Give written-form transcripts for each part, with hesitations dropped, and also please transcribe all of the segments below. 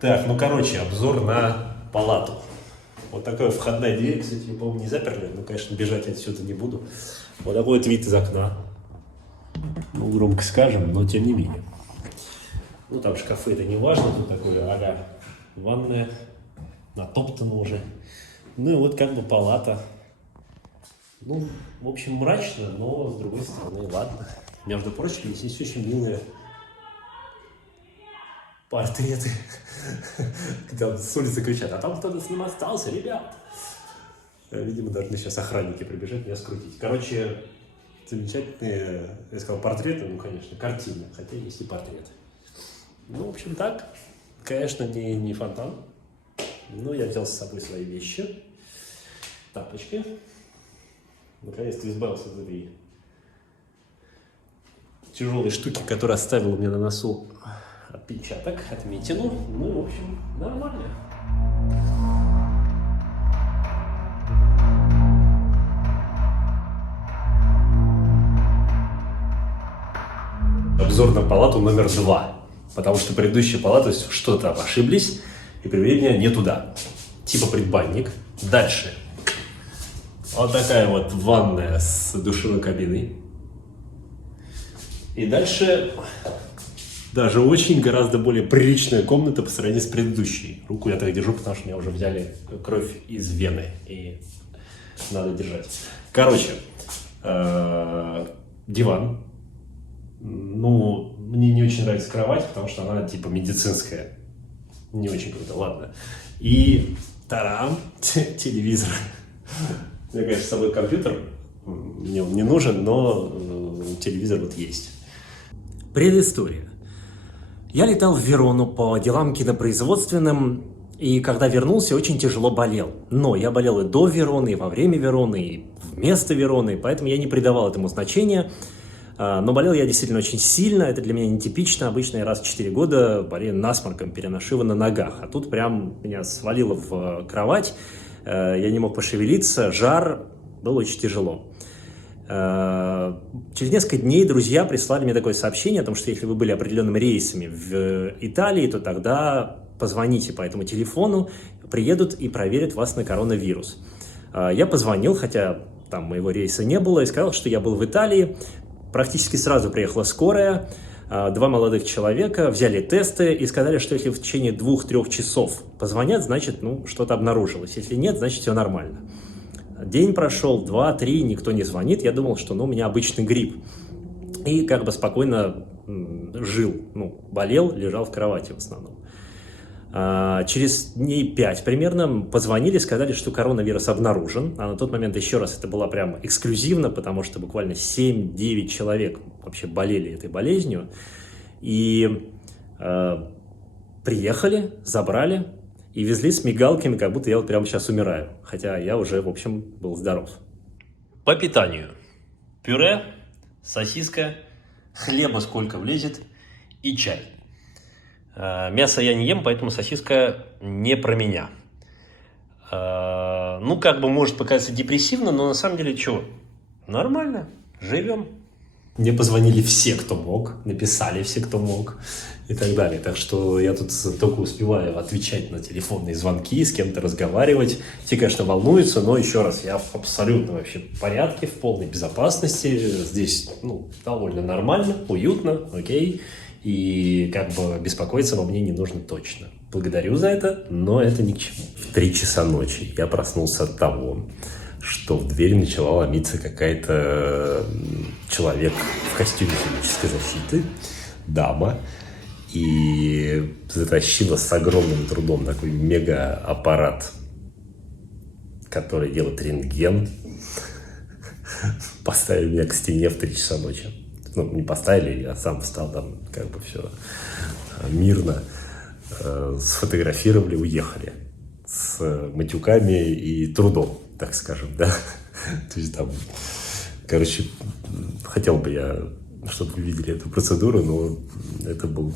Так, ну короче, обзор на палату. Вот такая входная дверь, кстати, я, по-моему, не заперли. Ну, конечно, бежать отсюда не буду. Вот такой вот вид из окна. Ну, громко скажем, но тем не менее. Ну, там шкафы, это не важно. Тут такое ага, ванная, натоптана уже. Ну, и вот как бы палата. Ну, в общем, мрачно, но с другой стороны, ладно. Между прочим, здесь есть очень милые портреты. Когда с улицы кричат, а там кто-то с ним остался, ребят. Видимо, должны сейчас охранники прибежать, меня скрутить. Короче, замечательные, я сказал, портреты, ну, конечно, картины, хотя есть и портреты. Ну, в общем, так. Конечно, не фонтан. Но я взял с собой свои вещи. Тапочки. Наконец-то избавился от этой тяжелой штуки, которая оставила мне на носу отпечаток, отметину. Ну, в общем, нормально. Обзор на палату номер 2. Потому что предыдущая палата что-то ошиблись и привели меня не туда. Типа предбанник. Дальше. Вот такая вот ванная с душевой кабиной. И дальше даже очень гораздо более приличная комната по сравнению с предыдущей. Руку я так держу, потому что меня уже взяли кровь из вены. И надо держать. Короче, диван. Ну, мне не очень нравится кровать, потому что она типа медицинская. Не очень круто, ладно. И тарам, телевизор. У меня, конечно, с собой компьютер. Мне он не нужен, но телевизор вот есть. Предыстория. Я летал в Верону по делам кинопроизводственным, и когда вернулся, очень тяжело болел. Но я болел и до Вероны, и во время Вероны, и вместо Вероны, поэтому я не придавал этому значения. Но болел я действительно очень сильно, это для меня нетипично. Обычно я раз в 4 года болею насморком, переношу его на ногах. А тут прям меня свалило в кровать, я не мог пошевелиться, жар, было очень тяжело. Через несколько дней друзья прислали мне такое сообщение о том, что если вы были определенными рейсами в Италии, то тогда позвоните по этому телефону, приедут и проверят вас на коронавирус. Я позвонил, хотя там моего рейса не было, и сказал, что я был в Италии. Практически сразу приехала скорая, 2 молодых человека взяли тесты и сказали, что если в течение 2-3 часов позвонят, значит, ну, что-то обнаружилось. Если нет, значит, все нормально. День прошел, 2-3, никто не звонит. Я думал, что, ну, у меня обычный грипп. И как бы спокойно жил, ну, болел, лежал в кровати в основном. Через дней 5 примерно позвонили, сказали, что коронавирус обнаружен. А на тот момент, еще раз, это было прям эксклюзивно, потому что буквально 7-9 человек вообще болели этой болезнью. И приехали, забрали и везли с мигалками, как будто я вот прямо сейчас умираю. Хотя я уже, в общем, был здоров. По питанию. Пюре, сосиска, хлеба сколько влезет и чай. Мясо я не ем, поэтому сосиска не про меня. Ну, как бы может показаться депрессивно, но на самом деле что? Нормально, живем. Мне позвонили все, кто мог, написали все, кто мог и так далее. Так что я тут только успеваю отвечать на телефонные звонки, с кем-то разговаривать. Все, конечно, волнуются, но еще раз, я в абсолютно вообще в порядке, в полной безопасности. Здесь, ну, довольно нормально, уютно, окей. И как бы беспокоиться обо мне не нужно точно. Благодарю за это, но это ни к чему. В 3 часа ночи я проснулся от того, что в дверь начала ломиться какая-то человек в костюме химической защиты, дама, и затащила с огромным трудом такой мега-аппарат, который делает рентген. Поставили меня к стене в 3 часа ночи. Ну, не поставили, я сам встал, там как бы все мирно, сфотографировали, уехали с матюками и трудом, так скажем, да. То есть там, короче, хотел бы я, чтобы вы видели эту процедуру, но это был,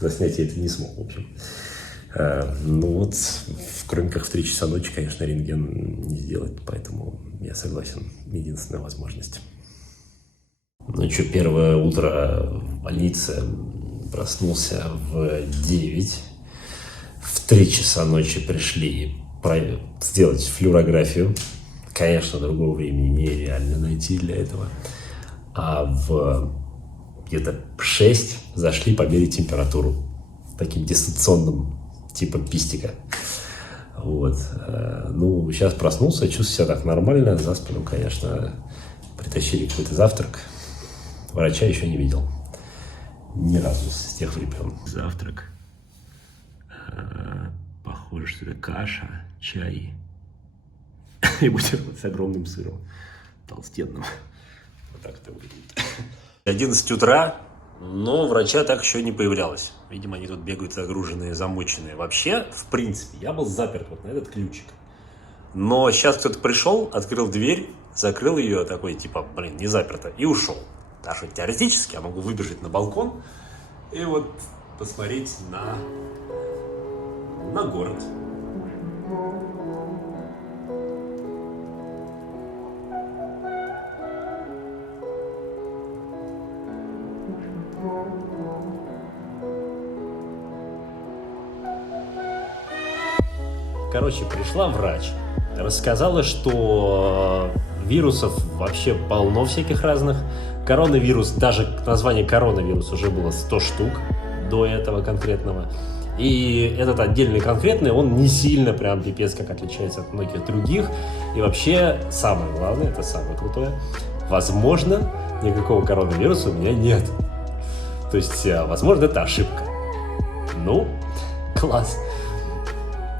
заснять я это не смог, в общем. Ну вот, кроме как в 3 часа ночи, конечно, рентген не сделать, поэтому я согласен, единственная возможность. Ну что, первое утро в больнице, проснулся в 9. 3 часа ночи пришли сделать флюорографию. Конечно, другого времени нереально найти для этого. А в где-то 6 зашли померить температуру таким дистанционным типа пистика. Вот. Ну, сейчас проснулся, чувствую себя так нормально, заспанным, конечно. Притащили какой-то завтрак. Врача еще не видел. Ни разу с тех времен. Завтрак. Похоже, что это каша, чай и бутерброд с огромным сыром толстенным. Вот так это выглядит. 11 утра, но врача так еще не появлялось. Видимо, они тут бегают загруженные, замученные. Вообще, в принципе, я был заперт вот на этот ключик. Но сейчас кто-то пришел, открыл дверь, закрыл ее, такой типа, блин, не заперто, и ушел. Так что теоретически я могу выбежать на балкон и вот посмотреть на город. Короче, пришла врач, рассказала, что вирусов вообще полно всяких разных. Коронавирус, даже название коронавирус уже было 100 штук до этого конкретного. И этот отдельный конкретный, он не сильно прям пипец как отличается от многих других. И вообще, самое главное, это самое крутое, возможно, никакого коронавируса у меня нет. То есть, возможно, это ошибка. Ну, класс.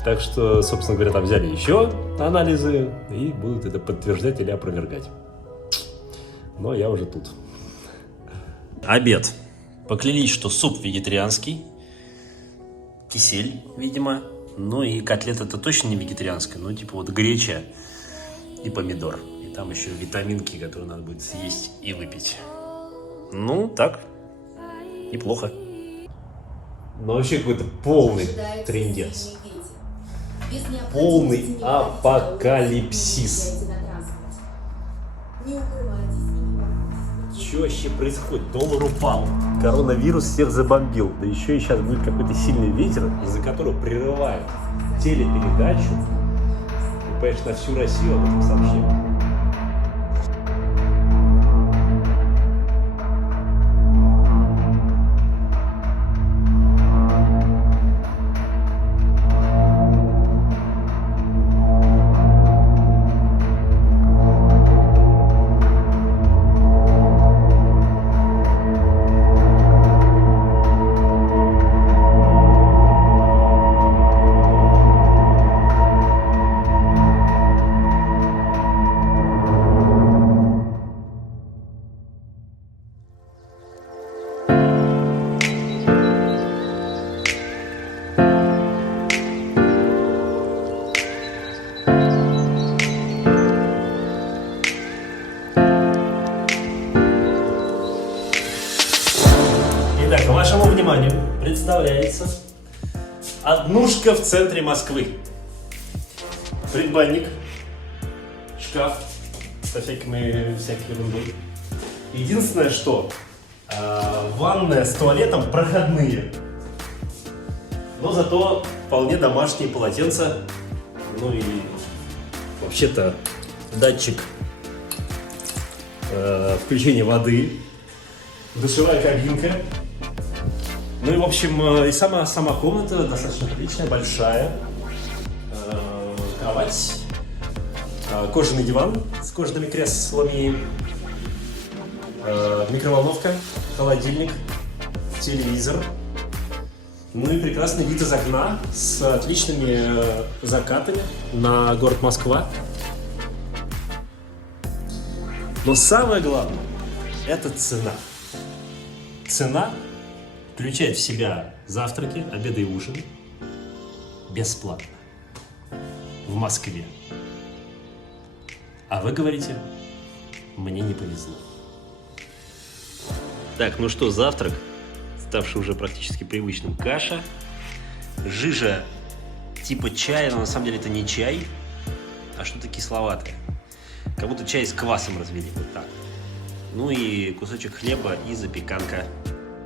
Так что, собственно говоря, там взяли еще анализы и будут это подтверждать или опровергать. Но я уже тут. Обед. Поклялись, что суп вегетарианский. Кисель, видимо. Ну и котлета-то точно не вегетарианская. Ну типа вот греча и помидор. И там еще витаминки, которые надо будет съесть и выпить. Ну, так. Неплохо. Но вообще какой-то полный трындец. Полный апокалипсис. Что вообще происходит? Доллар упал. Коронавирус всех забомбил. Да еще и сейчас будет какой-то сильный ветер, из-за которого прерывает телепередачу. И, конечно, на всю Россию об этом сообщили. Итак, вашему вниманию представляется однушка в центре Москвы. Предбанник, шкаф со всякой ерундой. Единственное, что ванная с туалетом проходные. Но зато вполне домашние полотенца. Ну и вообще-то датчик включения воды. Душевая кабинка. Ну и, в общем, и сама комната достаточно приличная, большая. Кровать, кожаный диван с кожаными креслами, микроволновка, холодильник, телевизор. Ну и прекрасный вид из окна с отличными закатами на город Москва. Но самое главное – это цена. Цена включает в себя завтраки, обеды и ужин бесплатно в Москве. А вы говорите, мне не повезло. Так, ну что, завтрак, ставший уже практически привычным, каша, жижа типа чая, но на самом деле это не чай, а что-то кисловатое. Как будто чай с квасом развели, вот так. Ну и кусочек хлеба и запеканка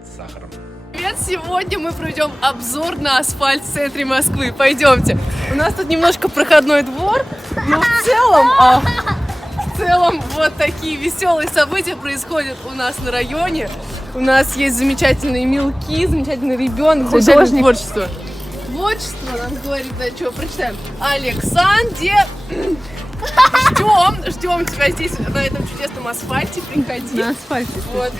с сахаром. Привет! Сегодня мы проведем обзор на асфальт в центре Москвы. Пойдемте. У нас тут немножко проходной двор, но в целом вот такие веселые события происходят у нас на районе. У нас есть замечательные мелки, замечательный ребенок, замечательное творчество. Творчество нам говорит, да, что, прочитаем. Александр, ждем тебя здесь, на этом чудесном асфальте, приходи. На асфальте. Вот.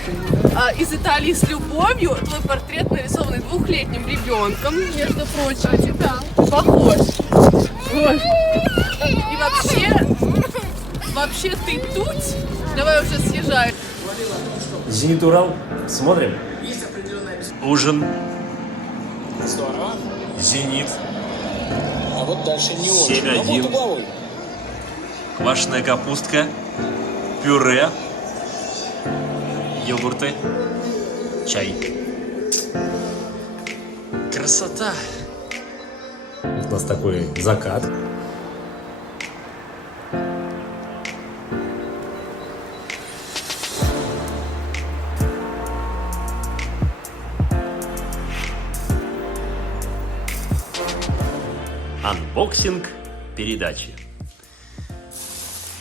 Из Италии с любовью. Твой портрет нарисованный 2-летним ребенком, между прочим. Да. Похож. Вот. И вообще ты тут. Давай уже съезжай. Зенит Урал. Смотрим. Ужин. Здорово. Зенит. А вот дальше не очень. 7-1. Квашеная капустка. Пюре. Йогурты. Чай. Красота. У нас такой закат. Анбоксинг передачи.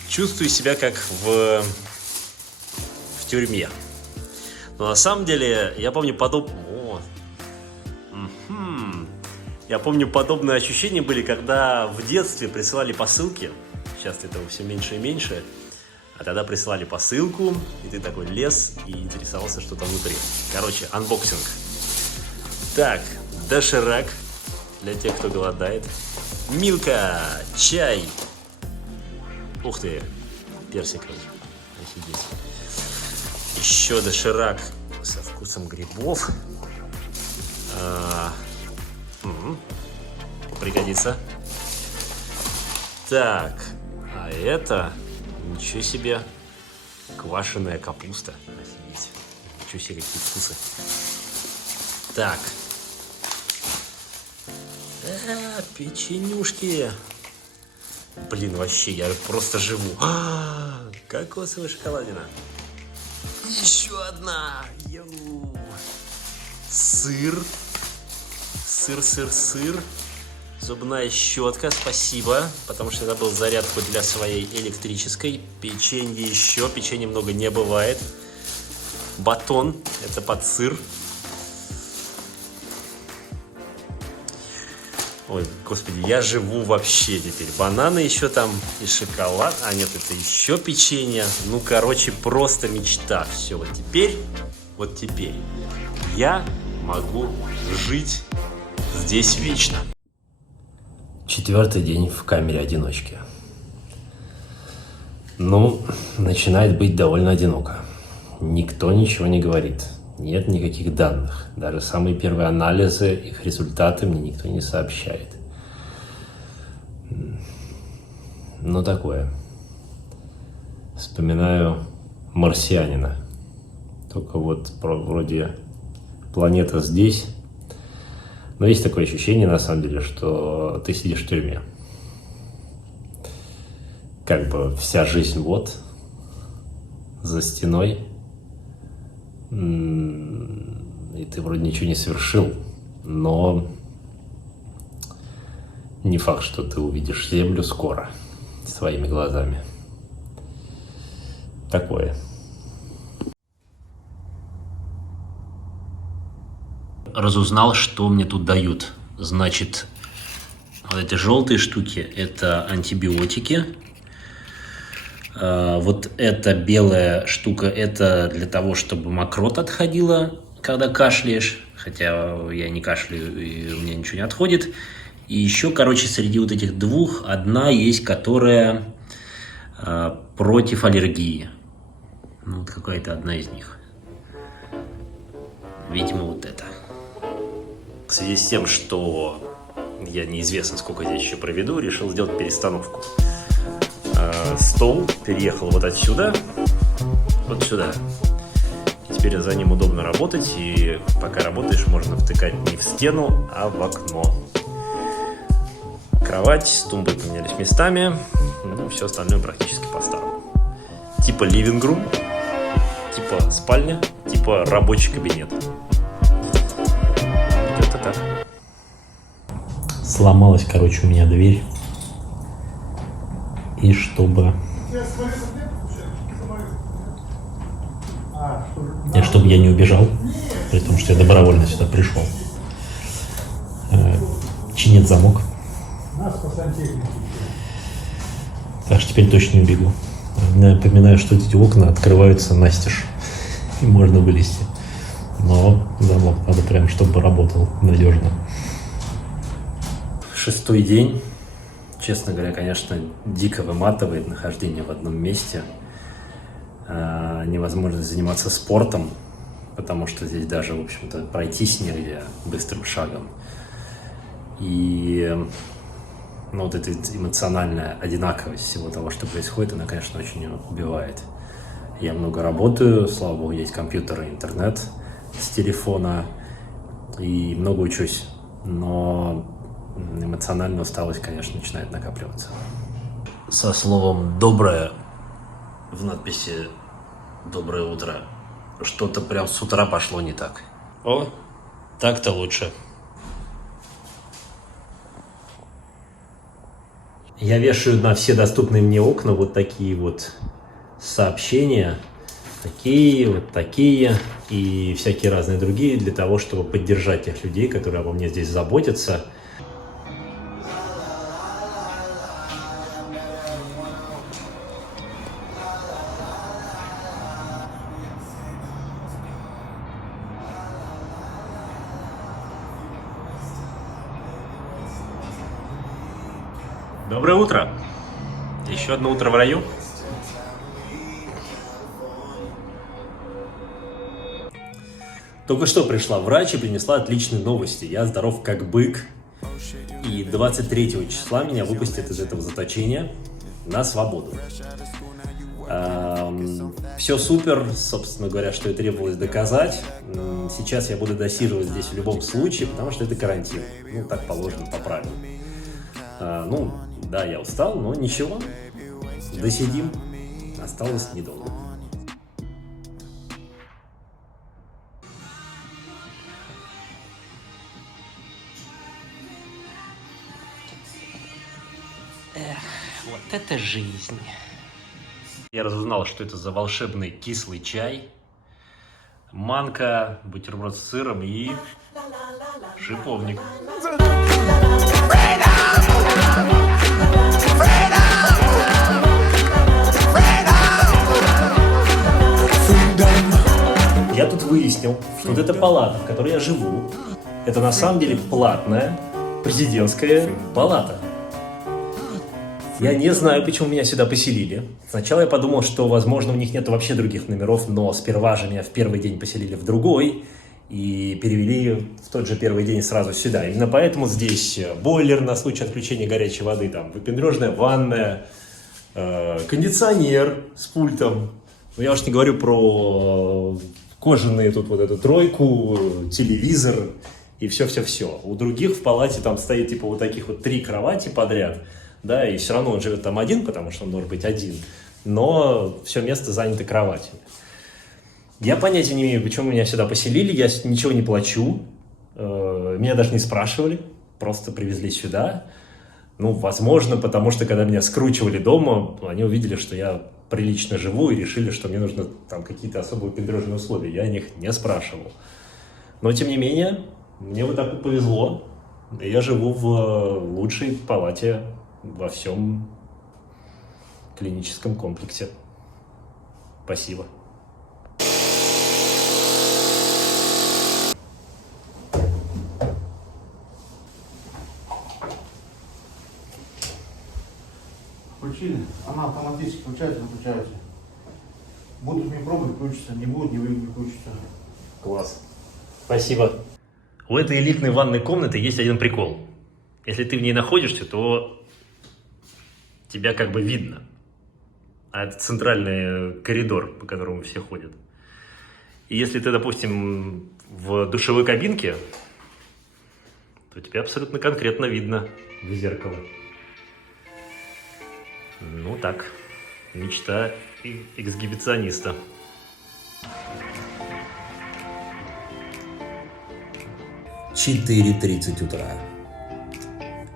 Чувствую себя как в тюрьме. Но на самом деле, я помню подобные ощущения были, когда в детстве присылали посылки. Сейчас этого все меньше и меньше. А тогда присылали посылку, и ты такой лез и интересовался, что там внутри. Короче, анбоксинг. Так, доширак для тех, кто голодает. Милка, чай. Ух ты, персиковый. Офигеть. Еще доширак со вкусом грибов. Пригодится. Так, а это, ничего себе, квашеная капуста. Офигеть. Ничего себе, какие вкусы. Так. Печенюшки. Блин, вообще, я просто живу. Кокосовая шоколадина. Еще одна. Сыр. Сыр. Зубная щетка, спасибо. Потому что это был зарядку для своей электрической. Печенье еще. Печенья много не бывает. Батон. Это под сыр. Ой, господи, я живу вообще теперь. Бананы еще там и шоколад. А нет, это еще печенье. Ну, короче, просто мечта. Все, вот теперь я могу жить здесь вечно. 4-й день в камере одиночки. Ну, начинает быть довольно одиноко. Никто ничего не говорит. Нет никаких данных. Даже самые первые анализы, их результаты мне никто не сообщает. Ну, такое. Вспоминаю «Марсианина». Только вот вроде планета здесь. Но есть такое ощущение, на самом деле, что ты сидишь в тюрьме. Как бы вся жизнь вот, за стеной. И ты вроде ничего не совершил, но не факт, что ты увидишь землю скоро своими глазами. Такое. Разузнал, что мне тут дают. Значит, вот эти желтые штуки – это антибиотики. Вот эта белая штука – это для того, чтобы мокрота отходила, когда кашляешь. Хотя я не кашляю, и у меня ничего не отходит. И еще, короче, среди вот этих двух одна есть, которая против аллергии. Ну, вот какая-то одна из них. Видимо, вот это. В связи с тем, что я неизвестно, сколько здесь еще проведу, решил сделать перестановку. Стол переехал вот отсюда, вот сюда. Теперь за ним удобно работать, и пока работаешь, можно втыкать не в стену, а в окно. Кровать с тумбой поменялись местами, ну, все остальное практически по-старому. Типа living room, типа спальня, типа рабочий кабинет. Сломалась, короче, у меня дверь. И чтобы я не убежал, при том, что я добровольно сюда пришел, чинит замок. Так что теперь точно не убегу. Напоминаю, что эти окна открываются настежь, и можно вылезти. Но замок надо прям, чтобы работал надежно. 6-й день. Честно говоря, конечно, дико выматывает нахождение в одном месте. Невозможность заниматься спортом, потому что здесь даже, в общем-то, пройтись негде быстрым шагом. И вот эта эмоциональная одинаковость всего того, что происходит, она, конечно, очень убивает. Я много работаю, слава богу, есть компьютер и интернет с телефона, и много учусь, но эмоциональная усталость, конечно, начинает накапливаться. Со словом «доброе» в надписи «Доброе утро» что-то прям с утра пошло не так. О, так-то лучше. Я вешаю на все доступные мне окна вот такие вот сообщения, такие, вот такие и всякие разные другие, для того, чтобы поддержать тех людей, которые обо мне здесь заботятся. Доброе утро! Еще одно утро в раю. Только что пришла врач и принесла отличные новости. Я здоров как бык. И 23 числа меня выпустят из этого заточения на свободу. Все супер, собственно говоря, что и требовалось доказать. Сейчас я буду досиживать здесь в любом случае, потому что это карантин. Ну, так положено по правилам. Да, я устал, но ничего, досидим, осталось недолго. Эх, вот это жизнь. Я разузнал, что это за волшебный кислый чай, манка, бутерброд с сыром и шиповник. Я тут выяснил, что вот эта палата, в которой я живу, это на самом деле платная президентская палата. Я не знаю, почему меня сюда поселили. Сначала я подумал, что, возможно, у них нет вообще других номеров, но сперва же меня в первый день поселили в другой и перевели в тот же первый день сразу сюда. Именно поэтому здесь бойлер на случай отключения горячей воды, там выпендрежная ванная, кондиционер с пультом. Ну, я уж не говорю про кожаные тут вот эту тройку, телевизор и все-все-все. У других в палате там стоит типа вот таких вот 3 кровати подряд, да, и все равно он живет там один, потому что он должен быть один, но все место занято кроватями. Я понятия не имею, почему меня сюда поселили, я ничего не плачу, меня даже не спрашивали, просто привезли сюда. Ну, возможно, потому что, когда меня скручивали дома, они увидели, что я прилично живу и решили, что мне нужны там какие-то особые выпендрежные условия. Я о них не спрашивал. Но, тем не менее, мне вот так вот повезло. И я живу в лучшей палате во всем клиническом комплексе. Спасибо. Включили, она автоматически включается, выключается. Будут не пробовать, включится, не будут, не включится. Класс. Спасибо. У этой элитной ванной комнаты есть один прикол. Если ты в ней находишься, то тебя как бы видно. А это центральный коридор, по которому все ходят. И если ты, допустим, в душевой кабинке, то тебя абсолютно конкретно видно в зеркало. Ну так, мечта эксгибициониста. «4:30 утра.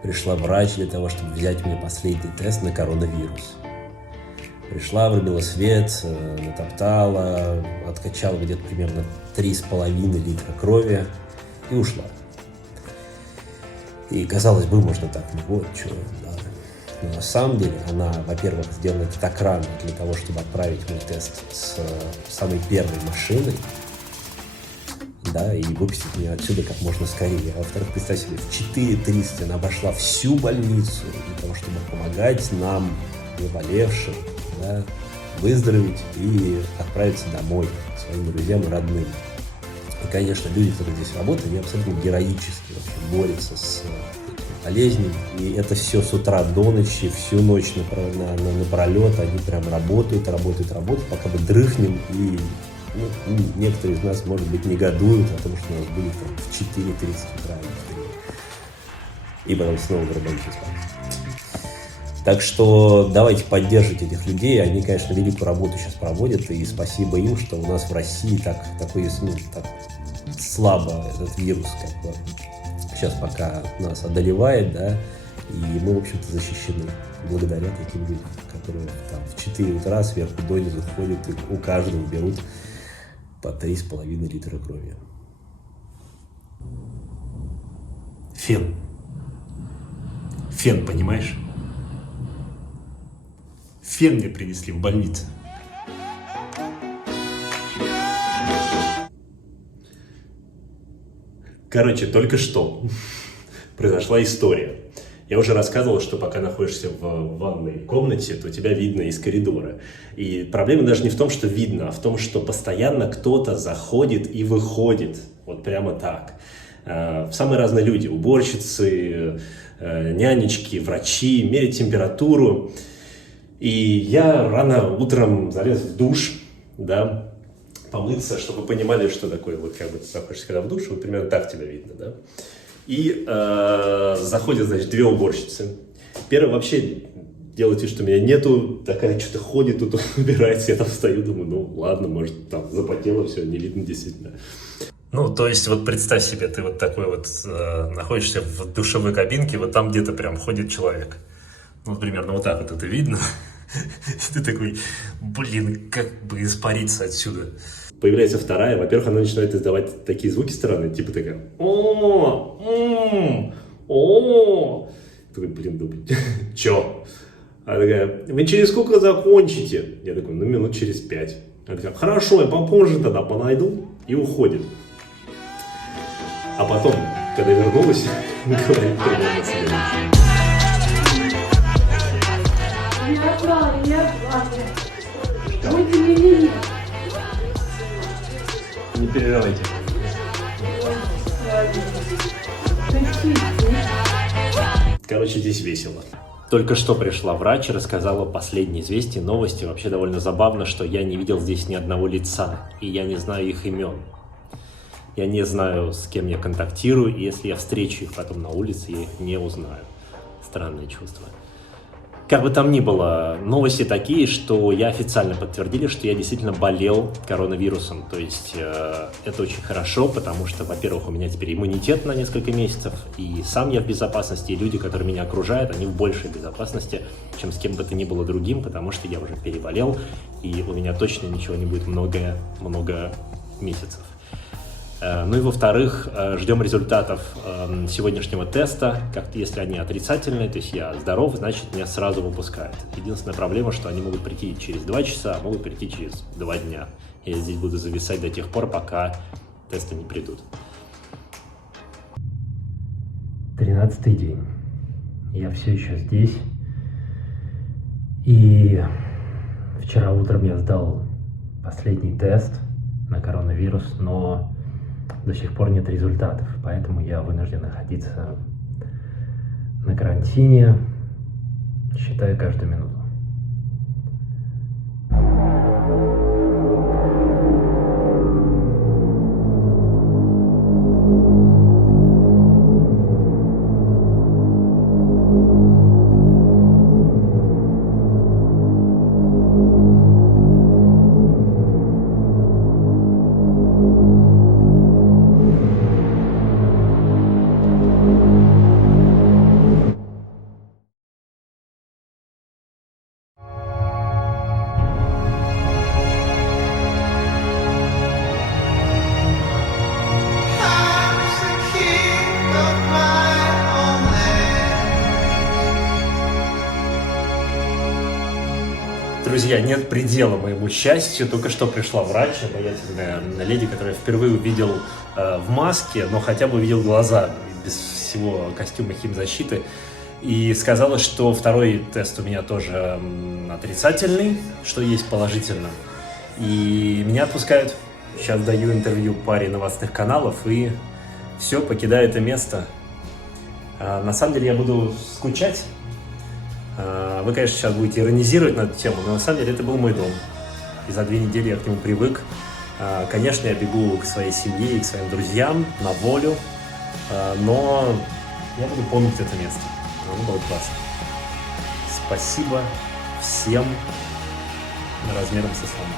Пришла врач для того, чтобы взять мне последний тест на коронавирус. Пришла, врубила свет, натоптала, откачала где-то примерно 3,5 литра крови и ушла. И, казалось бы, можно так, ну вот, что, да. Но на самом деле она, во-первых, сделала это так рано для того, чтобы отправить мой тест с самой первой машиной, да, и выпустить меня отсюда как можно скорее. А во-вторых, представь себе, в 4:30 она обошла всю больницу для того, чтобы помогать нам, заболевшим, да, выздороветь и отправиться домой к своим друзьям и родным. И, конечно, люди, которые здесь работают, они абсолютно героически вообще борются с этими болезнями. И это все с утра до ночи, всю ночь напролет. Они прям работают, пока мы дрыхнем. И некоторые из нас, может быть, негодуют о том, что у нас будет там, в 4:30 утра. И потом снова вырубаемся спать. Так что давайте поддерживать этих людей. Они, конечно, великую работу сейчас проводят. И спасибо им, что у нас в России так слабо этот вирус как бы сейчас пока нас одолевает, да, и мы, в общем-то, защищены благодаря таким людям, которые там в 4 утра сверху донизу ходят и у каждого берут по 3,5 литра крови. Фен. Фен, понимаешь? Фен мне принесли в больницу. Короче, только что произошла история. Я уже рассказывал, что пока находишься в ванной комнате, то тебя видно из коридора. И проблема даже не в том, что видно, а в том, что постоянно кто-то заходит и выходит. Вот прямо так. Самые разные люди. Уборщицы, нянечки, врачи, меряют температуру. И я рано утром залез в душ, да, помыться, чтобы вы понимали, что такое, вот как бы ты находишься когда в душе, вот примерно так тебя видно, да. И заходят, значит, 2 уборщицы. Первая вообще делает вид, что меня нету, такая что-то ходит, тут убирается, я там встаю, думаю, ну ладно, может там запотело все, не видно действительно. Ну, то есть, вот представь себе, ты вот такой вот находишься в душевой кабинке, вот там где-то прям ходит человек. Ну, примерно вот так вот это видно. Ты такой, блин, как бы испариться отсюда. Появляется вторая, во-первых, она начинает издавать такие звуки странные, типа такая, такой, блин, думаю, чё? Она такая, вы через сколько закончите? Я такой, ну, минут через 5. Она такая, хорошо, я попозже тогда подойду, и уходит. А потом, когда я вернулась, говорит примерно следующее. Не переживайте. Короче, здесь весело. Только что пришла врач и рассказала последние известия, новости. Вообще довольно забавно, что я не видел здесь ни одного лица, и я не знаю их имен. Я не знаю, с кем я контактирую, и если я встречу их потом на улице, я их не узнаю. Странное чувство. Как бы там ни было, новости такие, что я официально подтвердили, что я действительно болел коронавирусом. То есть это очень хорошо, потому что, во-первых, у меня теперь иммунитет на несколько месяцев, и сам я в безопасности, и люди, которые меня окружают, они в большей безопасности, чем с кем бы то ни было другим, потому что я уже переболел, и у меня точно ничего не будет много месяцев. Ну и во-вторых, ждем результатов сегодняшнего теста. Если они отрицательные, то есть я здоров, значит меня сразу выпускают. Единственная проблема, что они могут прийти через 2 часа, а могут прийти через 2 дня. Я здесь буду зависать до тех пор, пока тесты не придут. 13-й день. Я все еще здесь. И вчера утром я сдал последний тест на коронавирус, но до сих пор нет результатов, поэтому я вынужден находиться на карантине, считаю каждую минуту. Друзья, нет предела моему счастью. Только что пришла врач, обаятельная леди, которую я впервые увидел в маске, но хотя бы увидел глаза без всего костюма химзащиты. И сказала, что второй тест у меня тоже отрицательный, что есть положительно. И меня отпускают. Сейчас даю интервью паре новостных каналов и все, покидаю это место. На самом деле я буду скучать. Вы, конечно, сейчас будете иронизировать на эту тему, но на самом деле это был мой дом. И за 2 недели я к нему привык. Конечно, я бегу к своей семье и к своим друзьям на волю, но я буду помнить это место. Оно было классно. Спасибо всем размером со слона.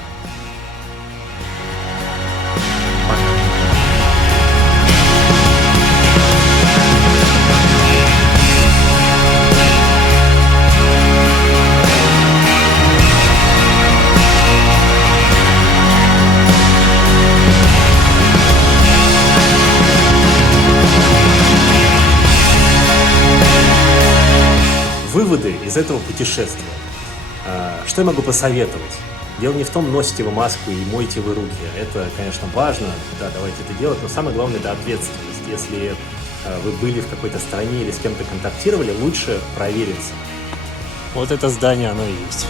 Выводы из этого путешествия. Что я могу посоветовать? Дело не в том, носите вы маску и мойте вы руки. Это, конечно, важно, да, давайте это делать, но самое главное – это ответственность. Если вы были в какой-то стране или с кем-то контактировали, лучше провериться. Вот это здание, оно и есть.